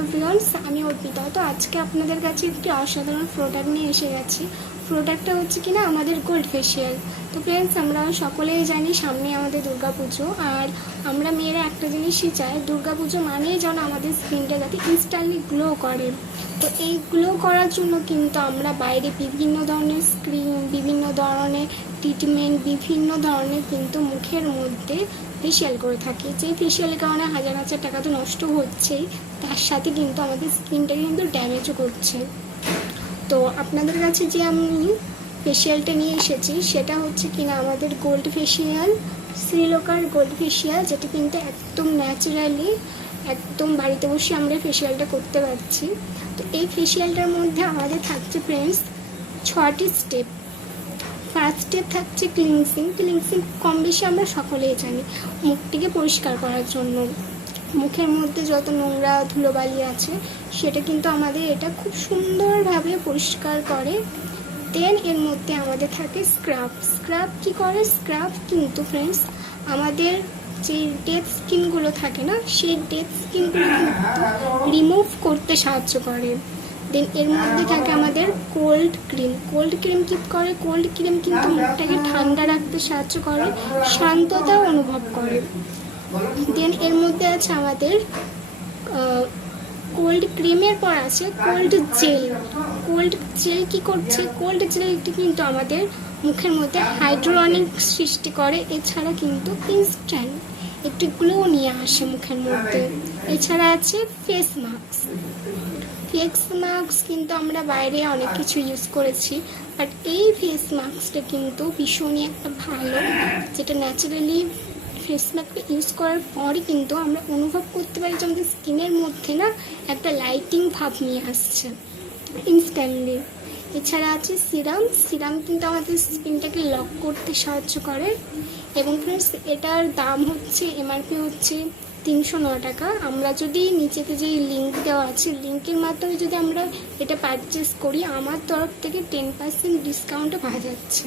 Everyone, আমি অর্পিতা। তো আজকে আপনাদের কাছে একটি অসাধারণ প্রোডাক্ট নিয়ে এসে গেছি। প্রোডাক্টটা হচ্ছে কিনা আমাদের গোল্ড ফেসিয়াল। তো ফ্রেন্ডস, আমরা সকলেই জানি সামনে আমাদের দুর্গাপুজো, আর আমরা মেয়েরা একটা জিনিসই চাই, দুর্গাপুজো মানেই যেন আমাদের স্কিনটা যাতে ইনস্ট্যান্টলি গ্লো করে। তো এই গ্লো করার জন্য কিন্তু আমরা বাইরে বিভিন্ন ধরনের ক্রিম, বিভিন্ন ধরনের ট্রিটমেন্ট, বিভিন্ন ধরনের কিন্তু মুখের মধ্যে ফেসিয়াল করে থাকি। যে ফেসিয়ালের কারণে হাজার হাজার টাকা তো নষ্ট হচ্ছেই, তার সাথে কিন্তু আমাদের স্কিনটাকে কিন্তু ড্যামেজও করছে। তো আপনাদের কাছে যে আমি ফেসিয়ালটা নিয়ে এসেছি সেটা হচ্ছে কিনা আমাদের গোল্ড ফেসিয়াল, শ্রীলকার গোল্ড ফেসিয়াল, যেটা কিন্তু একদম ন্যাচারালি একদম বাড়িতে বসে আমরা ফেসিয়ালটা করতে পারছি। তো এই ফেসিয়ালটার মধ্যে আমাদের থাকছে ফ্রেন্ডস 6টি স্টেপ। ফার্স্ট স্টেপ থাকছে ক্লিনজিং কম বেশি আমরা সকলেই জানি, মুখটিকে পরিষ্কার করার জন্য। মুখের মধ্যে যত নোংরা ধুলোবালি আছে সেটা কিন্তু আমাদের এটা খুব সুন্দরভাবে পরিষ্কার করে। দেন এর মধ্যে আমাদের থাকে স্ক্রাব কি করে? স্ক্রাব কিন্তু ফ্রেন্ডস আমাদের যে ডেড স্কিনগুলো থাকে না, সেই ডেড স্কিনগুলো কিন্তু রিমুভ করতে সাহায্য করে। দেন এর মধ্যে থাকে আমাদের কোল্ড ক্রিম কি করে? কোল্ড ক্রিম কিন্তু মুখটাকে ঠান্ডা রাখতে সাহায্য করে, শান্ততা অনুভব করে। দেন এর মধ্যে আছে আমাদের কোল্ড ক্রিমের পর আছে কোল্ড জেল কি করছে? কোল্ড জেলটি কিন্তু আমাদের মুখের মধ্যে হাইড্রোনিক সৃষ্টি করে, এছাড়া কিন্তু ইনস্ট্যান্ট একটু গ্লো নিয়ে আসে মুখের মধ্যে। এছাড়া আছে ফেস মাস্ক কিন্তু আমরা বাইরে অনেক কিছু ইউজ করেছি, বাট এই ফেস মাস্কটা কিন্তু ভীষণই একটা ভালো, যেটা ন্যাচারালি ফেস মাস্কটা ইউজ করার পরই কিন্তু আমরা অনুভব করতে পারি যে আমাদের স্কিনের মধ্যে না একটা লাইটিং ভাব নিয়ে আসছে ইনস্ট্যান্টলি। এছাড়া আছে সিরাম কিন্তু আমাদের স্কিনটাকে লক করতে সাহায্য করে। এবং ফ্রেন্ডস, এটার দাম হচ্ছে এমআরপি হচ্ছে 309 টাকা। আমরা যদি নিচেতে যে লিঙ্ক দেওয়া আছে, লিঙ্কের মাধ্যমে যদি আমরা এটা পারচেস করি, আমার তরফ থেকে 10% ডিসকাউন্টও পাওয়া যাচ্ছে।